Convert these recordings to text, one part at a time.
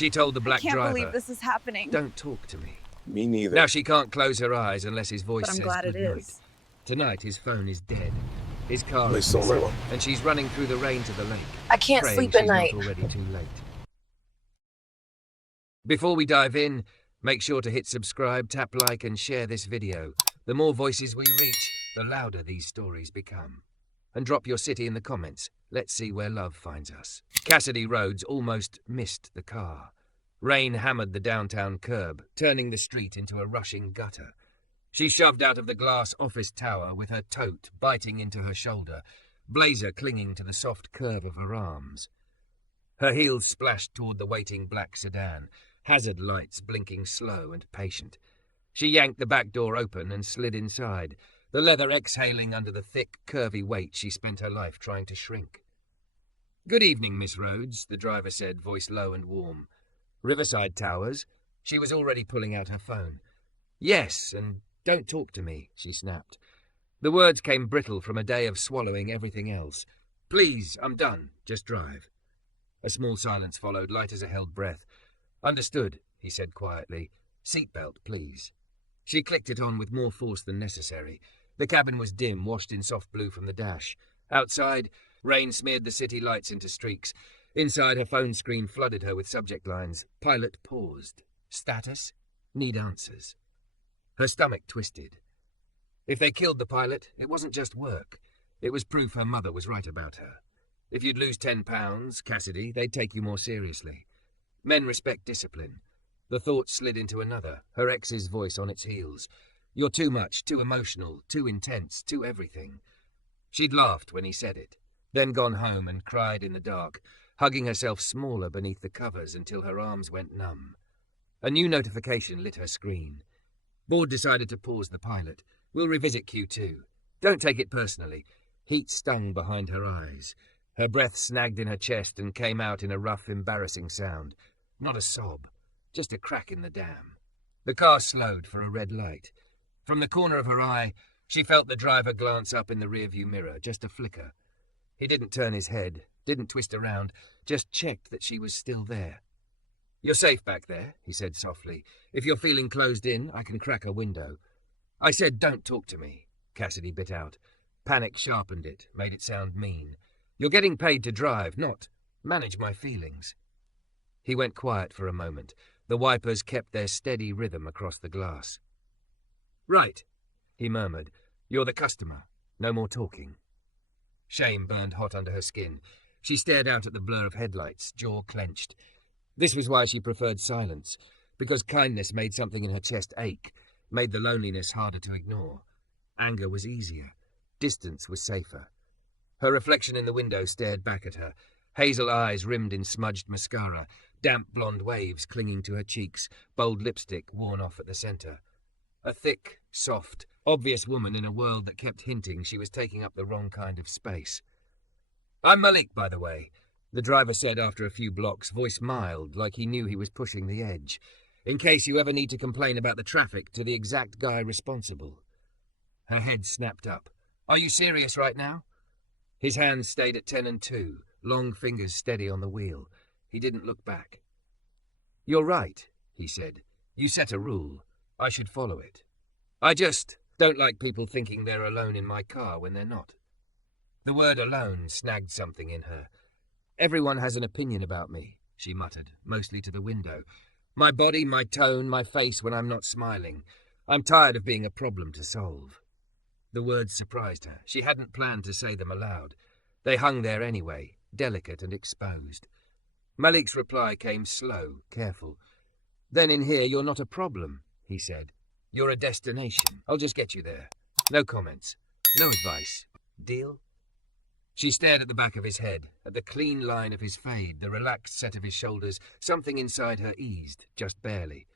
She told the black driver, I can't believe this is happening. "Don't talk to me." Me neither. Now she can't close her eyes unless his voice But I'm says glad it goodnight. is. Tonight his phone is dead. His car They is stole missing, it. and she's running through the rain to the lake. I can't praying sleep at she's night. not already too late. Before we dive in, make sure to hit subscribe, tap like, and share this video. The more voices we reach, the louder these stories become. And drop your city in the comments. Let's see where love finds us. Cassidy roads almost missed the car. Rain hammered the downtown curb, turning the street into a rushing gutter. She shoved out of the glass office tower with her tote biting into her shoulder, blazer clinging to the soft curve of her arms. Her heels splashed toward the waiting black sedan, hazard lights blinking slow and patient. She yanked the back door open and slid inside, the leather exhaling under the thick, curvy weight she spent her life trying to shrink. "Good evening, Miss Rhodes," the driver said, voice low and warm. "Riverside Towers?" She was already pulling out her phone. "Yes, and don't talk to me," she snapped. The words came brittle from a day of swallowing everything else. "Please, I'm done. Just drive." A small silence followed, light as a held breath. "Understood," he said quietly. "Seatbelt, please." She clicked it on with more force than necessary. The cabin was dim, washed in soft blue from the dash. Outside, rain smeared the city lights into streaks. Inside, her phone screen flooded her with subject lines. Pilot paused. Status? Need answers. Her stomach twisted. If they killed the pilot, it wasn't just work. It was proof her mother was right about her. If you'd lose 10 pounds, Cassidy, they'd take you more seriously. Men respect discipline. The thought slid into another, her ex's voice on its heels. "You're too much, too emotional, too intense, too everything." She'd laughed when he said it, then gone home and cried in the dark, hugging herself smaller beneath the covers until her arms went numb. A new notification lit her screen. Board decided to pause the pilot. "We'll revisit Q2. Don't take it personally." Heat stung behind her eyes. Her breath snagged in her chest and came out in a rough, embarrassing sound. Not a sob, just a crack in the dam. The car slowed for a red light. From the corner of her eye, she felt the driver glance up in the rearview mirror, just a flicker. He didn't turn his head, didn't twist around, just checked that she was still there. "You're safe back there," he said softly. "If you're feeling closed in, I can crack a window." "I said don't talk to me," Cassidy bit out. Panic sharpened it, made it sound mean. "You're getting paid to drive, not manage my feelings." He went quiet for a moment. The wipers kept their steady rhythm across the glass. "Right," he murmured. "You're the customer. No more talking." Shame burned hot under her skin. She stared out at the blur of headlights, jaw clenched. This was why she preferred silence, because kindness made something in her chest ache, made the loneliness harder to ignore. Anger was easier. Distance was safer. Her reflection in the window stared back at her, hazel eyes rimmed in smudged mascara, damp blonde waves clinging to her cheeks, bold lipstick worn off at the center. A thick, soft, obvious woman in a world that kept hinting she was taking up the wrong kind of space. "I'm Malik, by the way," the driver said after a few blocks, voice mild, like he knew he was pushing the edge. "In case you ever need to complain about the traffic to the exact guy responsible." Her head snapped up. "Are you serious right now?" His hands stayed at 10 and 2, long fingers steady on the wheel. He didn't look back. "You're right," he said. "You set a rule. I should follow it. I just don't like people thinking they're alone in my car when they're not." The word alone snagged something in her. "Everyone has an opinion about me," she muttered, mostly to the window. "My body, my tone, my face when I'm not smiling. I'm tired of being a problem to solve." The words surprised her. She hadn't planned to say them aloud. They hung there anyway, delicate and exposed. Malik's reply came slow, careful. "Then in here you're not a problem," he said. "You're a destination. I'll just get you there. No comments. No advice. Deal?" She stared at the back of his head, at the clean line of his fade, the relaxed set of his shoulders. Something inside her eased, just barely.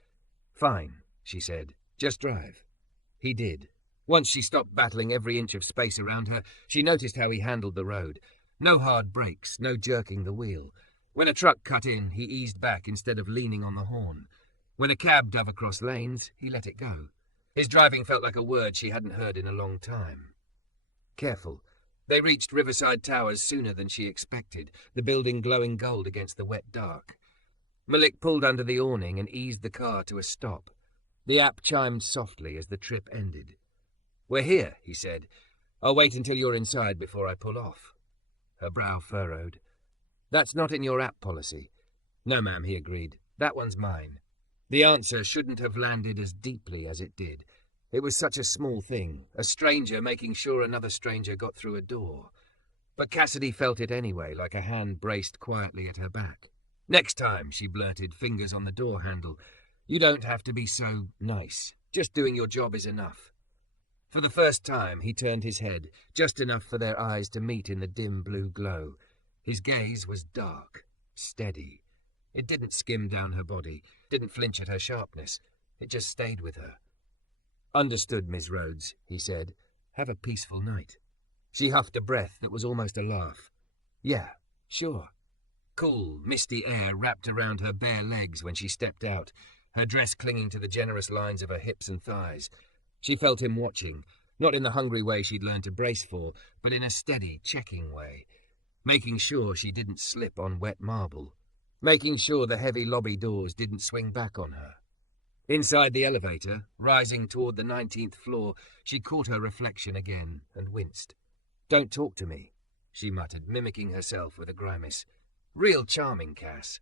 "Fine," she said. "Just drive." He did. Once she stopped battling every inch of space around her, she noticed how he handled the road. No hard brakes, no jerking the wheel. When a truck cut in, he eased back instead of leaning on the horn. When a cab dove across lanes, he let it go. His driving felt like a word she hadn't heard in a long time. Careful. They reached Riverside Towers sooner than she expected, the building glowing gold against the wet dark. Malik pulled under the awning and eased the car to a stop. The app chimed softly as the trip ended. "We're here," he said. "I'll wait until you're inside before I pull off." Her brow furrowed. "That's not in your app policy." "No, ma'am," he agreed. "That one's mine." The answer shouldn't have landed as deeply as it did. It was such a small thing, a stranger making sure another stranger got through a door. But Cassidy felt it anyway, like a hand braced quietly at her back. "Next time," she blurted, fingers on the door handle. "You don't have to be so nice. Just doing your job is enough." For the first time, he turned his head, just enough for their eyes to meet in the dim blue glow. His gaze was dark, steady. It didn't skim down her body, didn't flinch at her sharpness. It just stayed with her. "Understood, Miss Rhodes," he said. "Have a peaceful night." She huffed a breath that was almost a laugh. "Yeah, sure." Cool, misty air wrapped around her bare legs when she stepped out, her dress clinging to the generous lines of her hips and thighs. She felt him watching, not in the hungry way she'd learned to brace for, but in a steady, checking way, making sure she didn't slip on wet marble, making sure the heavy lobby doors didn't swing back on her. Inside the elevator, rising toward the 19th floor, she caught her reflection again and winced. "Don't talk to me," she muttered, mimicking herself with a grimace. "Real charming, Cass."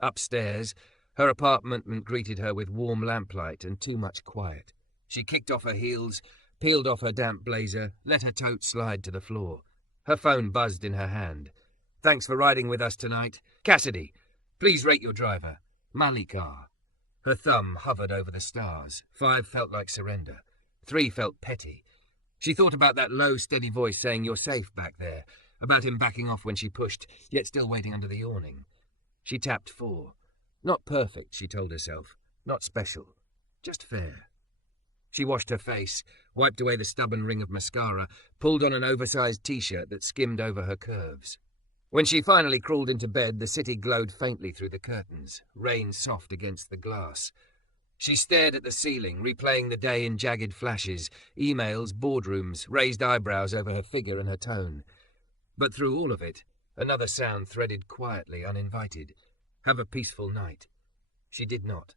Upstairs, her apartment greeted her with warm lamplight and too much quiet. She kicked off her heels, peeled off her damp blazer, let her tote slide to the floor. Her phone buzzed in her hand. "Thanks for riding with us tonight. Cassidy, please rate your driver. Malikar." Her thumb hovered over the stars. 5 felt like surrender. 3 felt petty. She thought about that low, steady voice saying, "You're safe back there," about him backing off when she pushed, yet still waiting under the awning. She tapped 4. Not perfect, she told herself. Not special. Just fair. She washed her face, wiped away the stubborn ring of mascara, pulled on an oversized t-shirt that skimmed over her curves. When she finally crawled into bed, the city glowed faintly through the curtains, rain soft against the glass. She stared at the ceiling, replaying the day in jagged flashes, emails, boardrooms, raised eyebrows over her figure and her tone. But through all of it, another sound threaded quietly, uninvited. Have a peaceful night. She did not.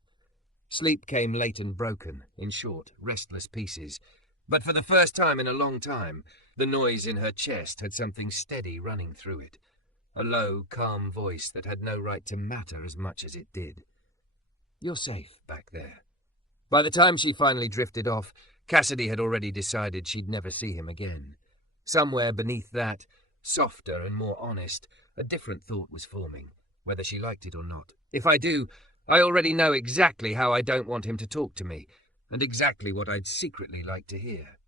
Sleep came late and broken, in short, restless pieces. But for the first time in a long time, the noise in her chest had something steady running through it. A low, calm voice that had no right to matter as much as it did. "You're safe back there." By the time she finally drifted off, Cassidy had already decided she'd never see him again. Somewhere beneath that, softer and more honest, a different thought was forming, whether she liked it or not. "If I do, I already know exactly how I don't want him to talk to me, and exactly what I'd secretly like to hear."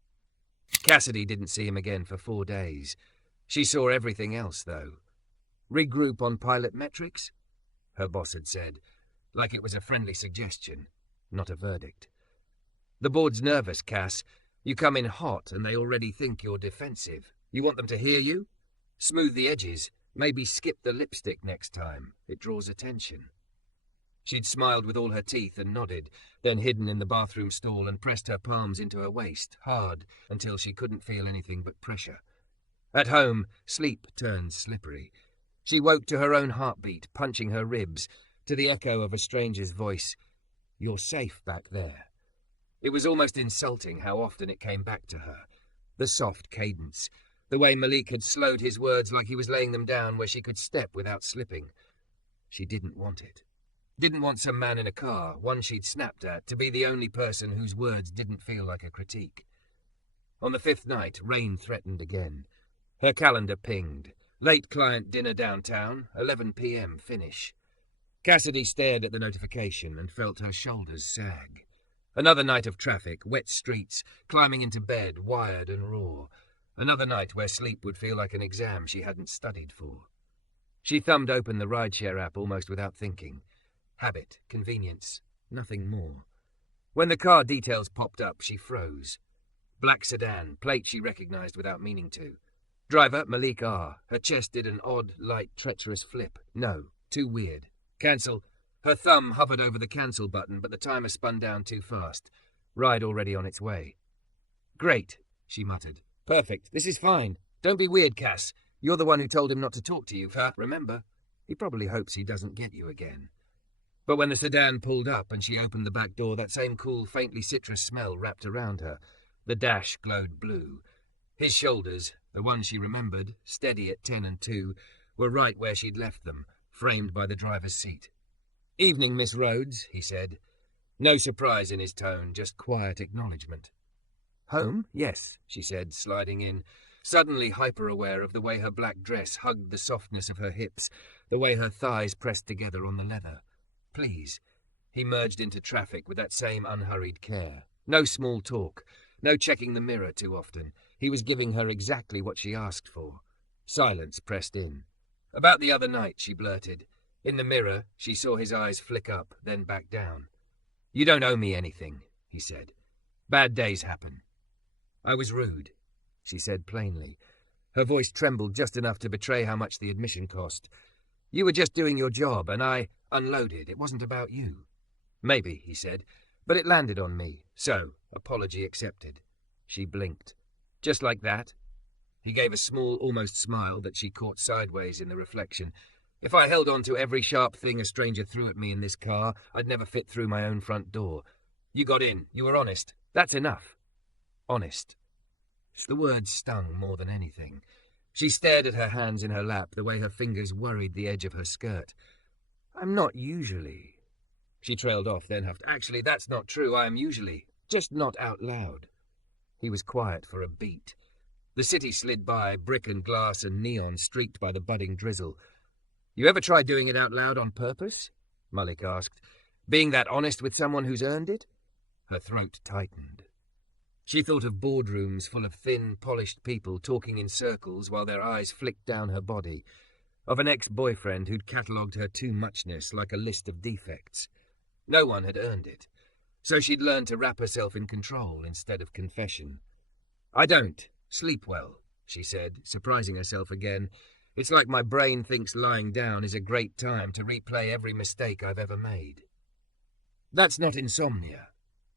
Cassidy didn't see him again for 4 days. She saw everything else, though. "Regroup on pilot metrics?" her boss had said, like it was a friendly suggestion, not a verdict. "The board's nervous, Cass. You come in hot and they already think you're defensive. You want them to hear you? Smooth the edges, maybe skip the lipstick next time. It draws attention." She'd smiled with all her teeth and nodded, then hidden in the bathroom stall and pressed her palms into her waist, hard, until she couldn't feel anything but pressure. At home, sleep turned slippery. She woke to her own heartbeat, punching her ribs, to the echo of a stranger's voice. "You're safe back there." It was almost insulting how often it came back to her. The soft cadence, the way Malik had slowed his words like he was laying them down where she could step without slipping. She didn't want it. Didn't want some man in a car, one she'd snapped at, to be the only person whose words didn't feel like a critique. On the 5th night, rain threatened again. Her calendar pinged. Late client dinner downtown, 11 p.m. finish. Cassidy stared at the notification and felt her shoulders sag. Another night of traffic, wet streets, climbing into bed, wired and raw. Another night where sleep would feel like an exam she hadn't studied for. She thumbed open the rideshare app almost without thinking. Habit, convenience, nothing more. When the car details popped up, she froze. Black sedan, plate she recognized without meaning to. Driver, Malik R. Her chest did an odd, light, treacherous flip. No, too weird. Cancel. Her thumb hovered over the cancel button, but the timer spun down too fast. Ride already on its way. "Great," she muttered. "Perfect. This is fine. Don't be weird, Cass. You're the one who told him not to talk to you, remember? He probably hopes he doesn't get you again." But when the sedan pulled up and she opened the back door, that same cool, faintly citrus smell wrapped around her. The dash glowed blue. His shoulders, the ones she remembered, steady at 10 and 2, were right where she'd left them, framed by the driver's seat. "Evening, Miss Rhodes," he said. No surprise in his tone, just quiet acknowledgement. "Home? Yes," she said, sliding in, suddenly hyper-aware of the way her black dress hugged the softness of her hips, the way her thighs pressed together on the leather. "Please." He merged into traffic with that same unhurried care. No small talk, no checking the mirror too often. He was giving her exactly what she asked for. Silence pressed in. "About the other night," she blurted. In the mirror, she saw his eyes flick up, then back down. "You don't owe me anything," he said. "Bad days happen." "I was rude," she said plainly. Her voice trembled just enough to betray how much the admission cost. "You were just doing your job, and I unloaded. It wasn't about you." "Maybe," he said, "but it landed on me. So, apology accepted." She blinked. "Just like that?" He gave a small, almost smile that she caught sideways in the reflection. "If I held on to every sharp thing a stranger threw at me in this car, I'd never fit through my own front door. You got in. You were honest. That's enough." Honest. The words stung more than anything. She stared at her hands in her lap, the way her fingers worried the edge of her skirt. "I'm not usually." She trailed off, then huffed. "Actually, that's not true. I am usually. Just not out loud." He was quiet for a beat. The city slid by, brick and glass and neon streaked by the budding drizzle. "You ever try doing it out loud on purpose?" Malik asked. "Being that honest with someone who's earned it?" Her throat tightened. She thought of boardrooms full of thin, polished people talking in circles while their eyes flicked down her body, of an ex-boyfriend who'd catalogued her too-muchness like a list of defects. No one had earned it, so she'd learned to wrap herself in control instead of confession. "I don't sleep well," she said, surprising herself again. "It's like my brain thinks lying down is a great time to replay every mistake I've ever made." "That's not insomnia,"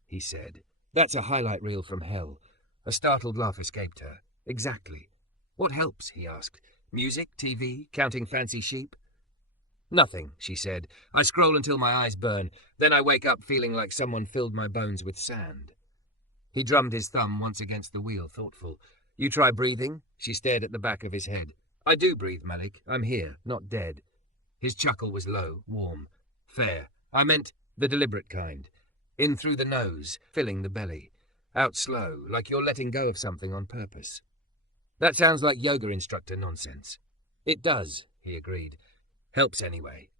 he said. "That's a highlight reel from hell." A startled laugh escaped her. "Exactly. What helps?" he asked. "Music, TV, counting fancy sheep?" "Nothing," she said. "I scroll until my eyes burn. Then I wake up feeling like someone filled my bones with sand." He drummed his thumb once against the wheel, thoughtful. "You try breathing?" She stared at the back of his head. "I do breathe, Malik. I'm here, not dead." His chuckle was low, warm. "Fair. I meant the deliberate kind. In through the nose, filling the belly. Out slow, like you're letting go of something on purpose." "That sounds like yoga instructor nonsense." "It does," he agreed. "Helps anyway."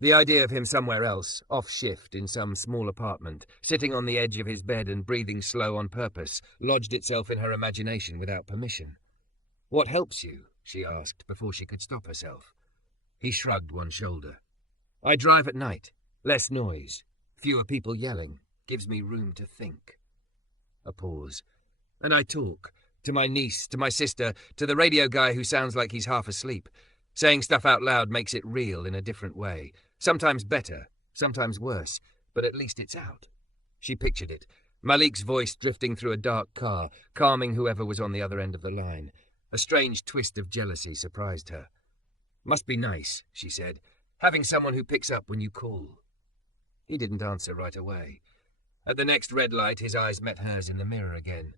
The idea of him somewhere else, off shift in some small apartment, sitting on the edge of his bed and breathing slow on purpose, lodged itself in her imagination without permission. "What helps you?" she asked before she could stop herself. He shrugged one shoulder. "I drive at night. Less noise. Fewer people yelling. Gives me room to think." A pause. "And I talk. To my niece, to my sister, to the radio guy who sounds like he's half asleep. Saying stuff out loud makes it real in a different way. Sometimes better, sometimes worse, but at least it's out." She pictured it. Malik's voice drifting through a dark car, calming whoever was on the other end of the line. A strange twist of jealousy surprised her. "Must be nice," she said, "having someone who picks up when you call." He didn't answer right away. At the next red light, his eyes met hers in the mirror again.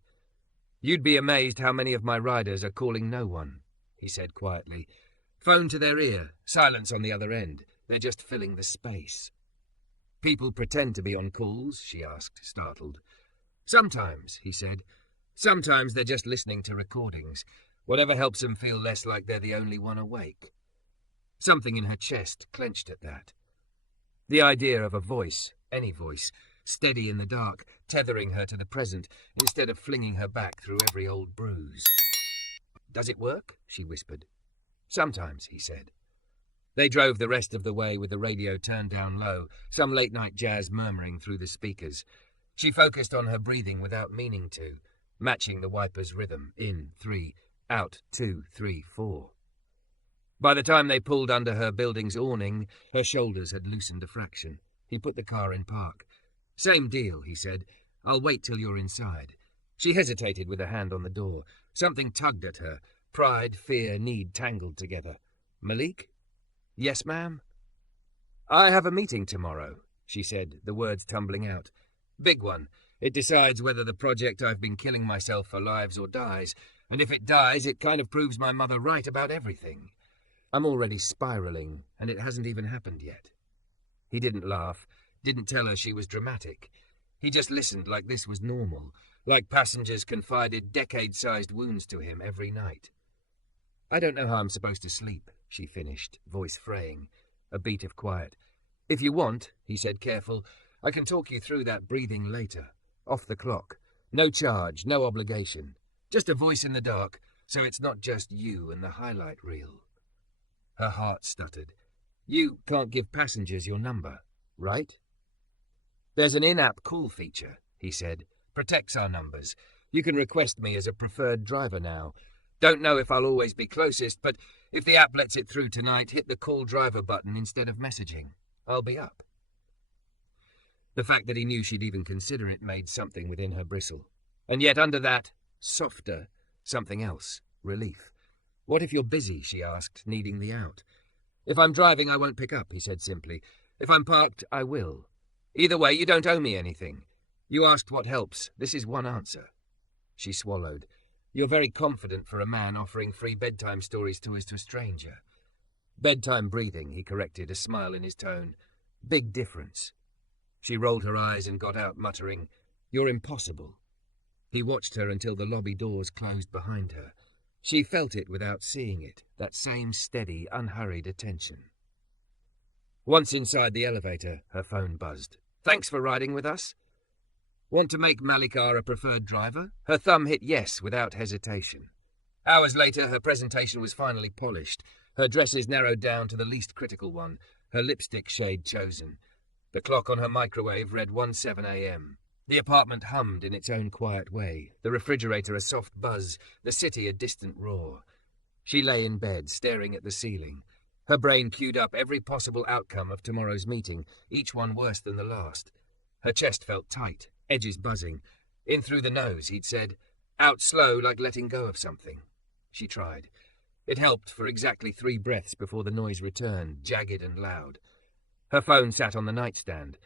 "You'd be amazed how many of my riders are calling no one," he said quietly. "Phone to their ear, silence on the other end. They're just filling the space." "People pretend to be on calls?" she asked, startled. "Sometimes," he said. "Sometimes they're just listening to recordings. Whatever helps them feel less like they're the only one awake." Something in her chest clenched at that. The idea of a voice, any voice, steady in the dark, tethering her to the present, instead of flinging her back through every old bruise. "Does it work?" she whispered. "Sometimes," he said. They drove the rest of the way with the radio turned down low, some late-night jazz murmuring through the speakers. She focused on her breathing without meaning to, matching the wiper's rhythm, in 3, out 2, 3, 4. By the time they pulled under her building's awning, her shoulders had loosened a fraction. He put the car in park. "Same deal," he said. "I'll wait till you're inside." She hesitated with a hand on the door. Something tugged at her. Pride, fear, need tangled together. "Malik?" "Yes, ma'am?" I have a meeting tomorrow, she said, the words tumbling out. Big one. It decides whether the project I've been killing myself for lives or dies, and if it dies, it kind of proves my mother right about everything. I'm already spiraling, and it hasn't even happened yet. He didn't laugh, didn't tell her she was dramatic. He just listened like this was normal, like passengers confided decade-sized wounds to him every night. I don't know how I'm supposed to sleep, she finished, voice fraying, a beat of quiet. If you want, he said, careful, I can talk you through that breathing later. Off the clock. No charge, no obligation. Just a voice in the dark, so it's not just you and the highlight reel. Her heart stuttered. You can't give passengers your number, right? There's an in-app call feature, he said. Protects our numbers. You can request me as a preferred driver now. Don't know if I'll always be closest, but if the app lets it through tonight, hit the call driver button instead of messaging. I'll be up. The fact that he knew she'd even consider it made something within her bristle. And yet under that, softer, something else, relief. What if you're busy, she asked, needing the out. If I'm driving, I won't pick up, he said simply. If I'm parked, I will. Either way, you don't owe me anything. You asked what helps. This is one answer. She swallowed. You're very confident for a man offering free bedtime stories to a stranger. Bedtime breathing, he corrected, a smile in his tone. Big difference. She rolled her eyes and got out, muttering, You're impossible. He watched her until the lobby doors closed behind her. She felt it without seeing it, that same steady, unhurried attention. Once inside the elevator, her phone buzzed. Thanks for riding with us. Want to make Malikar a preferred driver? Her thumb hit yes without hesitation. Hours later, her presentation was finally polished, her dresses narrowed down to the least critical one, her lipstick shade chosen. The clock on her microwave read 1:07 a.m. The apartment hummed in its own quiet way, the refrigerator a soft buzz, the city a distant roar. She lay in bed, staring at the ceiling. Her brain queued up every possible outcome of tomorrow's meeting, each one worse than the last. Her chest felt tight, edges buzzing. In through the nose, he'd said. Out slow, like letting go of something. She tried. It helped for exactly 3 breaths before the noise returned, jagged and loud. Her phone sat on the nightstand.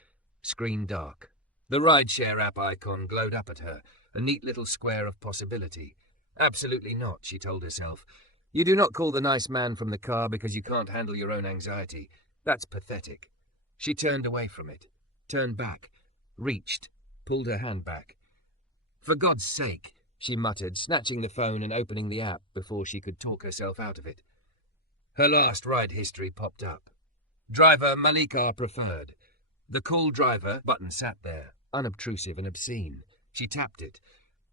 Screen dark. The rideshare app icon glowed up at her, a neat little square of possibility. Absolutely not, she told herself. You do not call the nice man from the car because you can't handle your own anxiety. That's pathetic. She turned away from it, turned back, reached, pulled her hand back. For God's sake, she muttered, snatching the phone and opening the app before she could talk herself out of it. Her last ride history popped up. Driver Malikar preferred. The call driver button sat there, unobtrusive and obscene. She tapped it.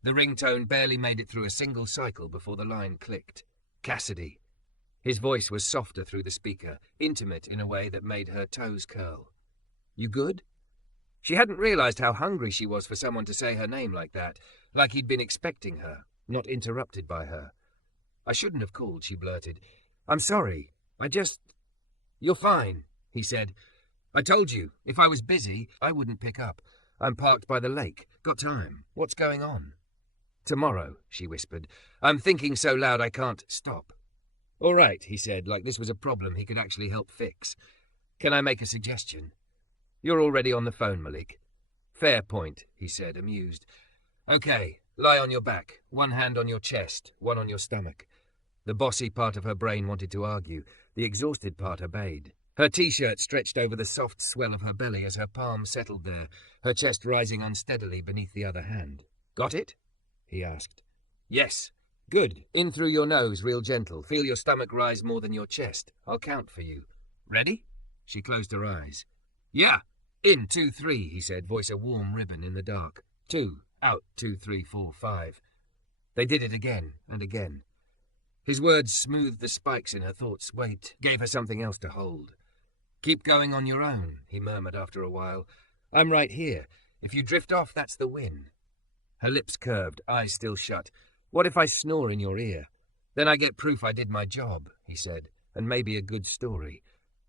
The ringtone barely made it through a single cycle before the line clicked. Cassidy. His voice was softer through the speaker, intimate in a way that made her toes curl. You good? She hadn't realized how hungry she was for someone to say her name like that, like he'd been expecting her, not interrupted by her. I shouldn't have called, she blurted. I'm sorry. You're fine, he said. I told you, if I was busy, I wouldn't pick up. I'm parked by the lake. Got time. What's going on? Tomorrow, she whispered. I'm thinking so loud I can't stop. All right, he said, like this was a problem he could actually help fix. Can I make a suggestion? You're already on the phone, Malik. Fair point, he said, amused. Okay, lie on your back, one hand on your chest, one on your stomach. The bossy part of her brain wanted to argue. The exhausted part obeyed. Her T-shirt stretched over the soft swell of her belly as her palm settled there, her chest rising unsteadily beneath the other hand. Got it? He asked. Yes. Good. In through your nose, real gentle. Feel your stomach rise more than your chest. I'll count for you. Ready? She closed her eyes. Yeah. In, 2, 3, he said, voice a warm ribbon in the dark. 2. Out, 2, 3, 4, 5. They did it again and again. His words smoothed the spikes in her thoughts' weight, gave her something else to hold. Keep going on your own, he murmured after a while. I'm right here. If you drift off, that's the win. Her lips curved, eyes still shut. What if I snore in your ear? Then I get proof I did my job, he said, and maybe a good story.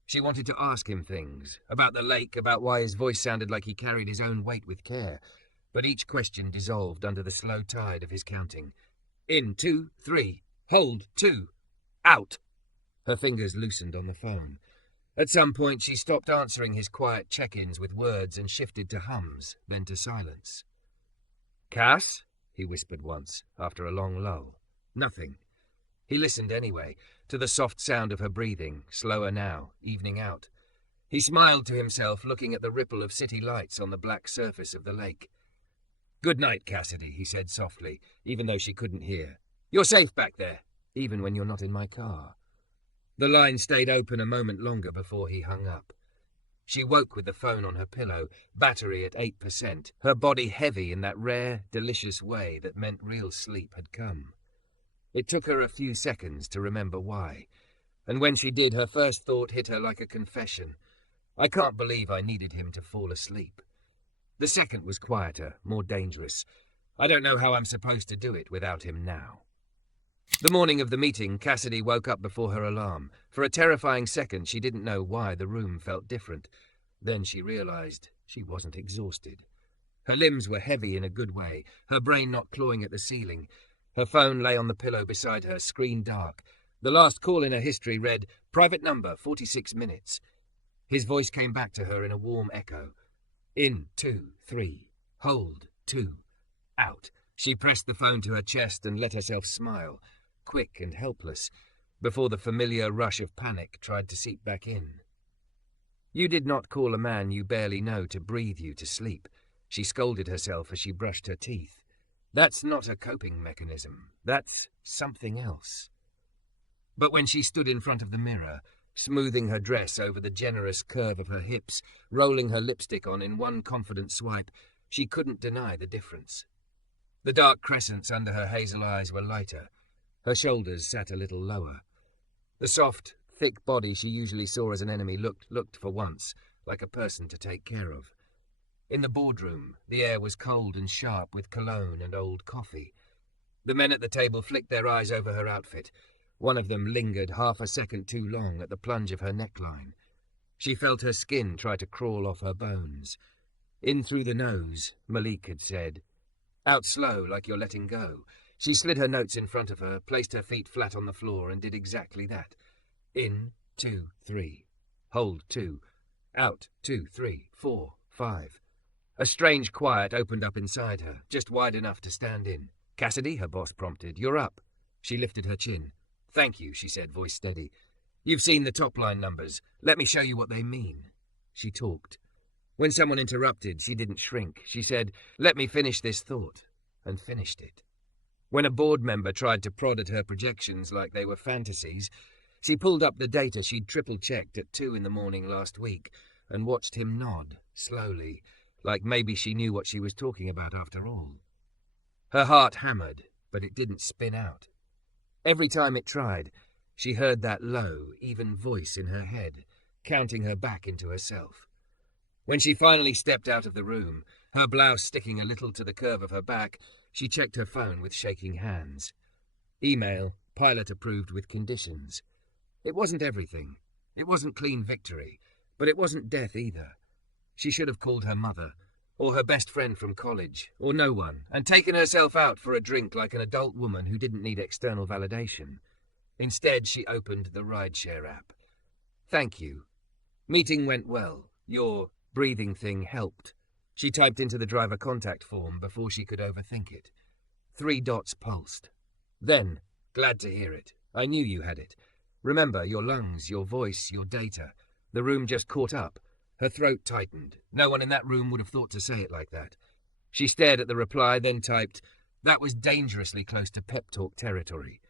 She wanted to ask him things, about the lake, about why his voice sounded like he carried his own weight with care, but each question dissolved under the slow tide of his counting. In, 2, 3. Hold, 2. Out. Her fingers loosened on the phone. At some point, she stopped answering his quiet check-ins with words and shifted to hums, then to silence. "Cass?" he whispered once, after a long lull. Nothing. He listened anyway, to the soft sound of her breathing, slower now, evening out. He smiled to himself, looking at the ripple of city lights on the black surface of the lake. "Good night, Cassidy," he said softly, even though she couldn't hear. "You're safe back there, even when you're not in my car." The line stayed open a moment longer before he hung up. She woke with the phone on her pillow, battery at 8%, her body heavy in that rare, delicious way that meant real sleep had come. It took her a few seconds to remember why, and when she did, her first thought hit her like a confession. I can't believe I needed him to fall asleep. The second was quieter, more dangerous. I don't know how I'm supposed to do it without him now. The morning of the meeting, Cassidy woke up before her alarm. For a terrifying second, she didn't know why the room felt different. Then she realized she wasn't exhausted. Her limbs were heavy in a good way, her brain not clawing at the ceiling. Her phone lay on the pillow beside her, screen dark. The last call in her history read, "Private number, 46 minutes. His voice came back to her in a warm echo. "In, 2, 3. Hold, 2. Out." She pressed the phone to her chest and let herself smile, quick and helpless, before the familiar rush of panic tried to seep back in. "You did not call a man you barely know to breathe you to sleep," she scolded herself as she brushed her teeth. "That's not a coping mechanism. That's something else." But when she stood in front of the mirror, smoothing her dress over the generous curve of her hips, rolling her lipstick on in one confident swipe, she couldn't deny the difference. The dark crescents under her hazel eyes were lighter. Her shoulders sat a little lower. The soft, thick body she usually saw as an enemy looked for once like a person to take care of. In the boardroom, the air was cold and sharp with cologne and old coffee. The men at the table flicked their eyes over her outfit. One of them lingered half a second too long at the plunge of her neckline. She felt her skin try to crawl off her bones. "In through the nose," Malik had said. "Out slow, like you're letting go." She slid her notes in front of her, placed her feet flat on the floor, and did exactly that. "In, 2, 3. Hold, 2. Out, 2, 3, 4, 5. A strange quiet opened up inside her, just wide enough to stand in. "Cassidy," her boss prompted, "you're up." She lifted her chin. "Thank you," she said, voice steady. "You've seen the top-line numbers. Let me show you what they mean." She talked. When someone interrupted, she didn't shrink. She said, "Let me finish this thought," and finished it. When a board member tried to prod at her projections like they were fantasies, she pulled up the data she'd triple-checked at 2 in the morning last week and watched him nod, slowly, like maybe she knew what she was talking about after all. Her heart hammered, but it didn't spin out. Every time it tried, she heard that low, even voice in her head, counting her back into herself. When she finally stepped out of the room, her blouse sticking a little to the curve of her back, she checked her phone with shaking hands. Email, pilot approved with conditions. It wasn't everything. It wasn't clean victory, but it wasn't death either. She should have called her mother, or her best friend from college, or no one, and taken herself out for a drink like an adult woman who didn't need external validation. Instead, she opened the rideshare app. "Thank you. Meeting went well. Your breathing thing helped." She typed into the driver contact form before she could overthink it. 3 dots pulsed. Then, "Glad to hear it. I knew you had it. Remember, your lungs, your voice, your data. The room just caught up." Her throat tightened. No one in that room would have thought to say it like that. She stared at the reply, then typed, "That was dangerously close to pep talk territory.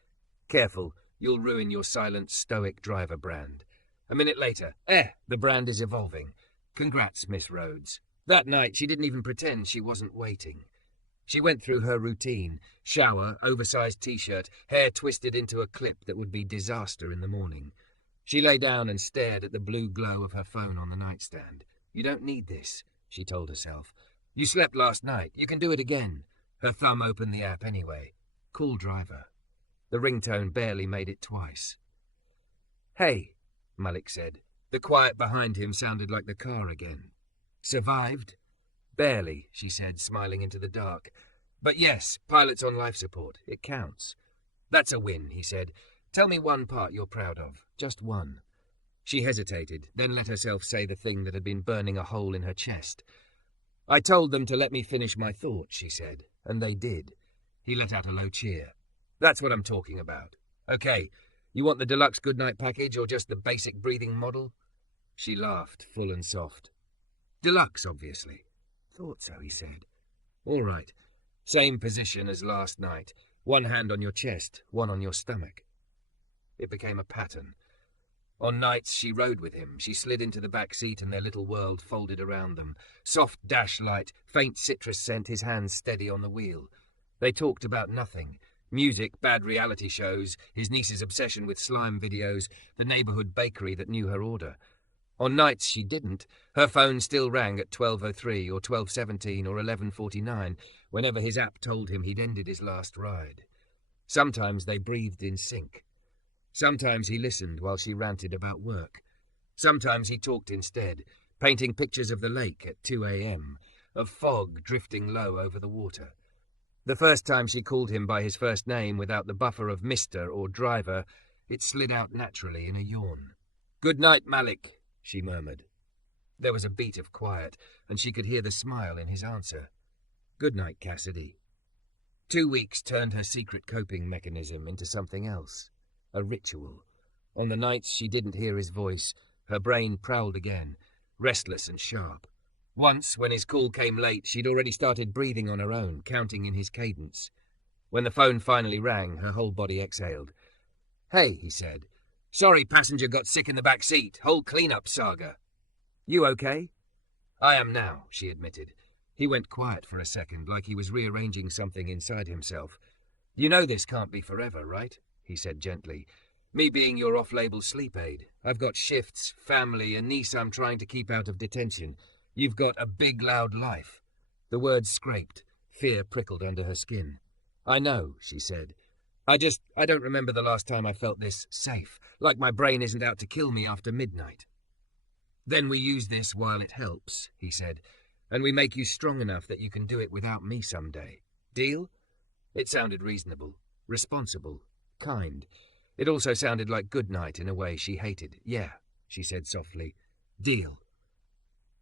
Careful, you'll ruin your silent, stoic driver brand." A minute later, the brand is evolving. "Congrats, Miss Rhodes." That night, she didn't even pretend she wasn't waiting. She went through her routine: shower, oversized t-shirt, hair twisted into a clip that would be disaster in the morning. She lay down and stared at the blue glow of her phone on the nightstand. "You don't need this," she told herself. "You slept last night. You can do it again." Her thumb opened the app anyway. "Call driver." The ringtone barely made it twice. "Hey," Malik said. The quiet behind him sounded like the car again. "Survived?" "Barely," she said, smiling into the dark. "But yes, pilot's on life support. It counts." "That's a win," he said. "Tell me one part you're proud of. Just one." She hesitated, then let herself say the thing that had been burning a hole in her chest. "I told them to let me finish my thought," she said, "and they did." He let out a low cheer. "That's what I'm talking about. Okay, you want the deluxe Goodnight package or just the basic breathing model?" She laughed, full and soft. "Deluxe, obviously." "Thought so," he said. "All right. Same position as last night. One hand on your chest, one on your stomach." It became a pattern. On nights she rode with him, she slid into the back seat and their little world folded around them. Soft dash light, faint citrus scent, his hands steady on the wheel. They talked about nothing. Music, bad reality shows, his niece's obsession with slime videos, the neighborhood bakery that knew her order. On nights she didn't, her phone still rang at 12:03 or 12:17 or 11:49, whenever his app told him he'd ended his last ride. Sometimes they breathed in sync. Sometimes he listened while she ranted about work. Sometimes he talked instead, painting pictures of the lake at 2 a.m., of fog drifting low over the water. The first time she called him by his first name without the buffer of Mr. or driver, it slid out naturally in a yawn. "Good night, Malik," she murmured. There was a beat of quiet, and she could hear the smile in his answer. "Good night, Cassidy." 2 weeks turned her secret coping mechanism into something else. A ritual. On the nights she didn't hear his voice, her brain prowled again, restless and sharp. Once, when his call came late, she'd already started breathing on her own, counting in his cadence. When the phone finally rang, her whole body exhaled. "Hey," he said. "Sorry passenger got sick in the back seat. Whole clean-up saga." "You okay?" "I am now," she admitted. He went quiet for a second, like he was rearranging something inside himself. "You know this can't be forever, right?" he said gently. "Me being your off-label sleep aid. I've got shifts, family, a niece I'm trying to keep out of detention. You've got a big, loud life." The words scraped. Fear prickled under her skin. "I know," she said. I don't remember the last time I felt this safe, like my brain isn't out to kill me after midnight." "Then we use this while it helps," he said, "and we make you strong enough that you can do it without me someday. Deal?" It sounded reasonable, responsible, kind. It also sounded like Goodnight in a way she hated. "Yeah," she said softly. "Deal."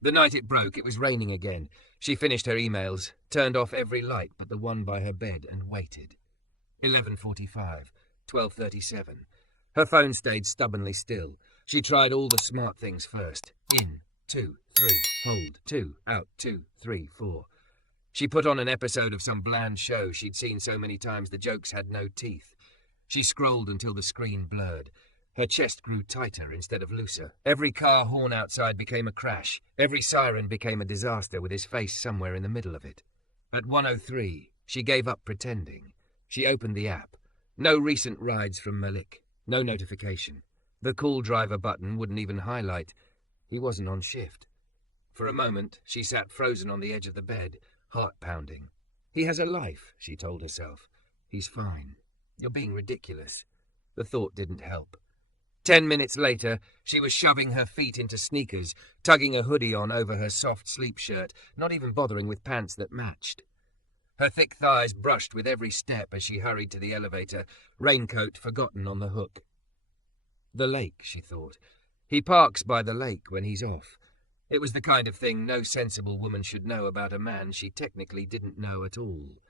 The night it broke, it was raining again. She finished her emails, turned off every light but the one by her bed, and waited. 11:45, 12:37. Her phone stayed stubbornly still. She tried all the smart things first. In, 2, 3, hold, 2, out, 2, 3, 4. She put on an episode of some bland show she'd seen so many times the jokes had no teeth. She scrolled until the screen blurred. Her chest grew tighter instead of looser. Every car horn outside became a crash. Every siren became a disaster with his face somewhere in the middle of it. At 1:03, she gave up pretending. She opened the app. No recent rides from Malik. No notification. The call driver button wouldn't even highlight. He wasn't on shift. For a moment, she sat frozen on the edge of the bed, heart pounding. "He has a life," she told herself. "He's fine. You're being ridiculous." The thought didn't help. 10 minutes later, she was shoving her feet into sneakers, tugging a hoodie on over her soft sleep shirt, not even bothering with pants that matched. Her thick thighs brushed with every step as she hurried to the elevator, raincoat forgotten on the hook. The lake, she thought. He parks by the lake when he's off. It was the kind of thing no sensible woman should know about a man she technically didn't know at all.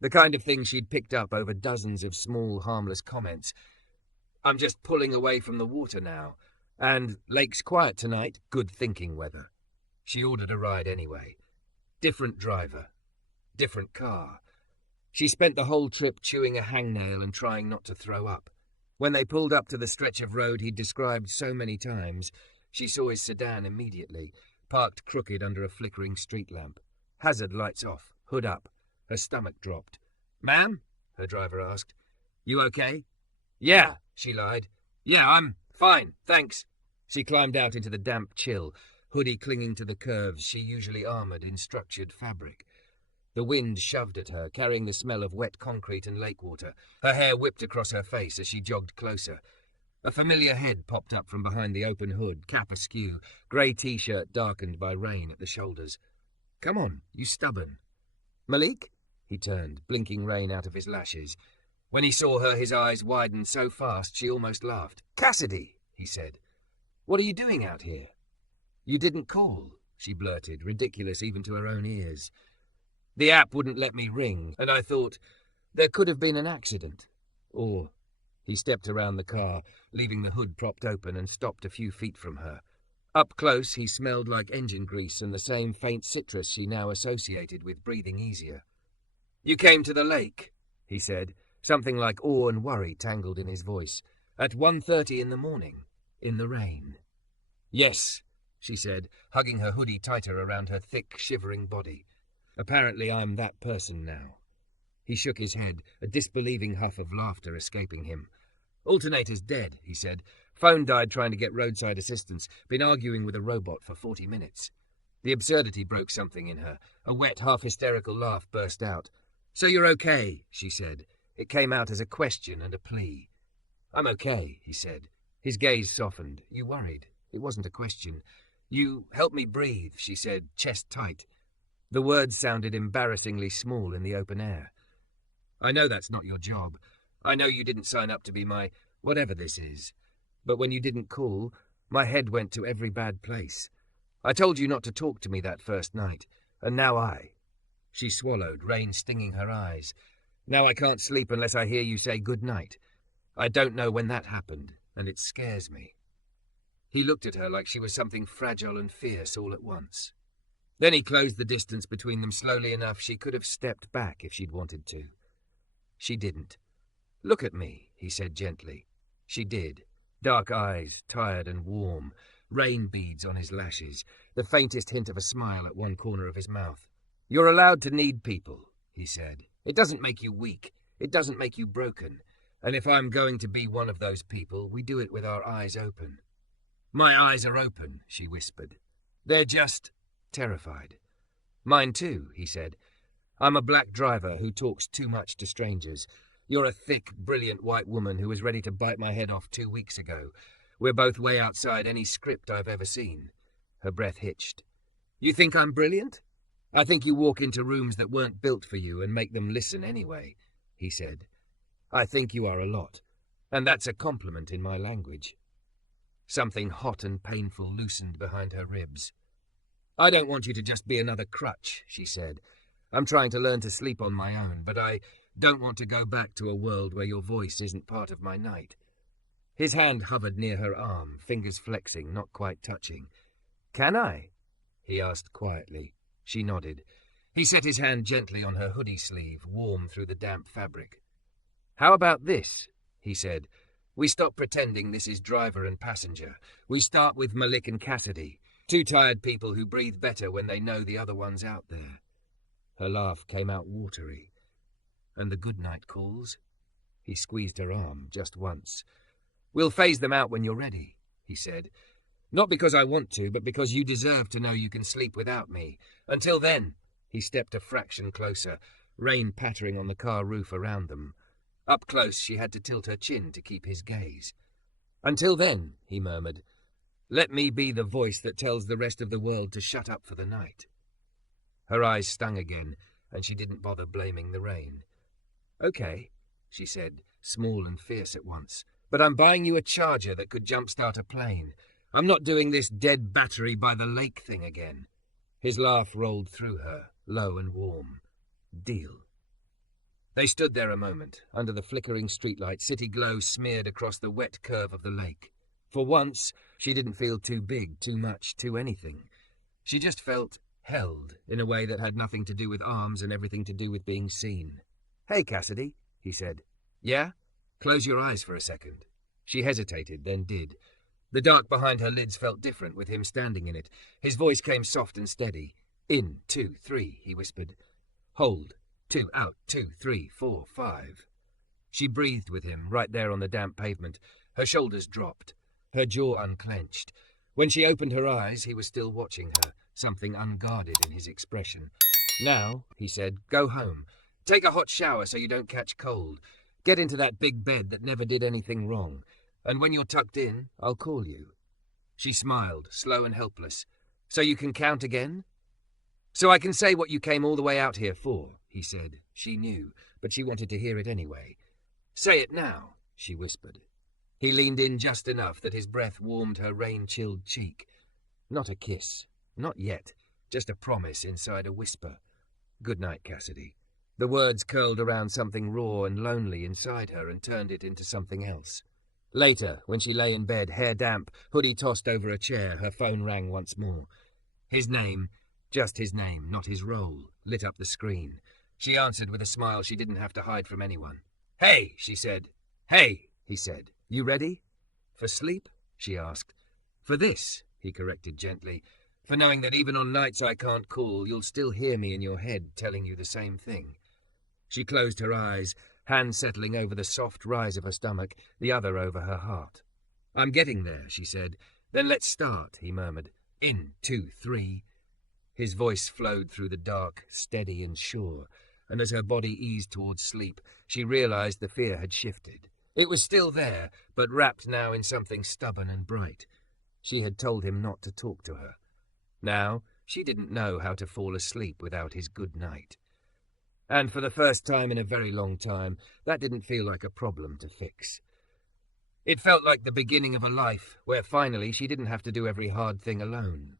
The kind of thing she'd picked up over dozens of small, harmless comments. "I'm just pulling away from the water now. And lake's quiet tonight, good thinking weather." She ordered a ride anyway. Different driver. Different car. She spent the whole trip chewing a hangnail and trying not to throw up. When they pulled up to the stretch of road he'd described so many times, she saw his sedan immediately, parked crooked under a flickering street lamp. Hazard lights off, hood up. Her stomach dropped. "Ma'am?" her driver asked. "You okay?" "Yeah," she lied. "Yeah, I'm fine, thanks." She climbed out into the damp chill, hoodie clinging to the curves she usually armoured in structured fabric. The wind shoved at her, carrying the smell of wet concrete and lake water. Her hair whipped across her face as she jogged closer. A familiar head popped up from behind the open hood, cap askew, grey t-shirt darkened by rain at the shoulders. "Come on, you stubborn." "Malik?" He turned, blinking rain out of his lashes. When he saw her, his eyes widened so fast she almost laughed. "Cassidy," he said. What are you doing out here?" "You didn't call," she blurted, ridiculous even to her own ears. "The app wouldn't let me ring, and I thought there could have been an accident. Or—" He stepped around the car, leaving the hood propped open, and stopped a few feet from her. Up close, he smelled like engine grease and the same faint citrus she now associated with breathing easier. "You came to the lake," he said, something like awe and worry tangled in his voice, "at 1:30 in the morning, in the rain." "Yes," she said, hugging her hoodie tighter around her thick, shivering body. "Apparently I'm that person now." He shook his head, a disbelieving huff of laughter escaping him. "Alternator's dead," he said. "Phone died trying to get roadside assistance. Been arguing with a robot for 40 minutes. The absurdity broke something in her. A wet, half-hysterical laugh burst out. "So you're okay," she said. It came out as a question and a plea. "I'm okay," he said. His gaze softened. "You worried? It wasn't a question." "You help me breathe," she said, chest tight. The words sounded embarrassingly small in the open air. "I know that's not your job. I know you didn't sign up to be my whatever this is. But when you didn't call, my head went to every bad place. I told you not to talk to me that first night, and now She swallowed, rain stinging her eyes. "Now I can't sleep unless I hear you say goodnight. I don't know when that happened, and it scares me." He looked at her like she was something fragile and fierce all at once. Then he closed the distance between them slowly enough she could have stepped back if she'd wanted to. She didn't. "Look at me," he said gently. She did. Dark eyes, tired and warm, rain beads on his lashes, the faintest hint of a smile at one corner of his mouth. "You're allowed to need people," he said. "It doesn't make you weak. It doesn't make you broken. And if I'm going to be one of those people, we do it with our eyes open." "My eyes are open," she whispered. "They're just terrified." "Mine too," he said. "I'm a black driver who talks too much to strangers. You're a thick, brilliant white woman who was ready to bite my head off 2 weeks ago. We're both way outside any script I've ever seen." Her breath hitched. "You think I'm brilliant? I think you walk into rooms that weren't built for you and make them listen anyway," he said. "I think you are a lot, and that's a compliment in my language." Something hot and painful loosened behind her ribs. "I don't want you to just be another crutch," she said. "I'm trying to learn to sleep on my own, but I don't want to go back to a world where your voice isn't part of my night." His hand hovered near her arm, fingers flexing, not quite touching. "Can I?" he asked quietly. She nodded. He set his hand gently on her hoodie sleeve, warm through the damp fabric. "How about this?" he said. "We stop pretending this is driver and passenger. We start with Malik and Cassidy, two tired people who breathe better when they know the other one's out there." Her laugh came out watery. "And the goodnight calls?" He squeezed her arm just once. "We'll phase them out when you're ready," he said. "Not because I want to, but because you deserve to know you can sleep without me. Until then," he stepped a fraction closer, rain pattering on the car roof around them. Up close, she had to tilt her chin to keep his gaze. "Until then," he murmured, "let me be the voice that tells the rest of the world to shut up for the night." Her eyes stung again, and she didn't bother blaming the rain. "Okay," she said, small and fierce at once, "but I'm buying you a charger that could jumpstart a plane. I'm not doing this dead battery by the lake thing again." His laugh rolled through her, low and warm. "Deal." They stood there a moment, under the flickering streetlight, city glow smeared across the wet curve of the lake. For once, she didn't feel too big, too much, too anything. She just felt held, in a way that had nothing to do with arms and everything to do with being seen. "Hey, Cassidy," he said. "Yeah? Close your eyes for a second." She hesitated, then did. The dark behind her lids felt different with him standing in it. His voice came soft and steady. "In, 2, 3, he whispered. "Hold. 2, out, 2, 3, 4, 5. She breathed with him, right there on the damp pavement. Her shoulders dropped, her jaw unclenched. When she opened her eyes, he was still watching her, something unguarded in his expression. "Now," he said, "go home. Take a hot shower so you don't catch cold. Get into that big bed that never did anything wrong. And when you're tucked in, I'll call you." She smiled, slow and helpless. "So you can count again?" "So I can say what you came all the way out here for," he said. She knew, but she wanted to hear it anyway. "Say it now," she whispered. He leaned in just enough that his breath warmed her rain-chilled cheek. Not a kiss. Not yet. Just a promise inside a whisper. "Good night, Cassidy." The words curled around something raw and lonely inside her and turned it into something else. Later, when she lay in bed, hair damp, hoodie tossed over a chair, her phone rang once more. His name, just his name, not his role, lit up the screen. She answered with a smile she didn't have to hide from anyone. "Hey," she said. "Hey," he said. "You ready?" "For sleep?" she asked. "For this," he corrected gently. "For knowing that even on nights I can't call, you'll still hear me in your head telling you the same thing." She closed her eyes, hand settling over the soft rise of her stomach, the other over her heart. "I'm getting there," she said. "Then let's start," he murmured. "In, 2, 3. His voice flowed through the dark, steady and sure, and as her body eased towards sleep, she realized the fear had shifted. It was still there, but wrapped now in something stubborn and bright. She had told him not to talk to her. Now, she didn't know how to fall asleep without his good night. And for the first time in a very long time, that didn't feel like a problem to fix. It felt like the beginning of a life where finally she didn't have to do every hard thing alone.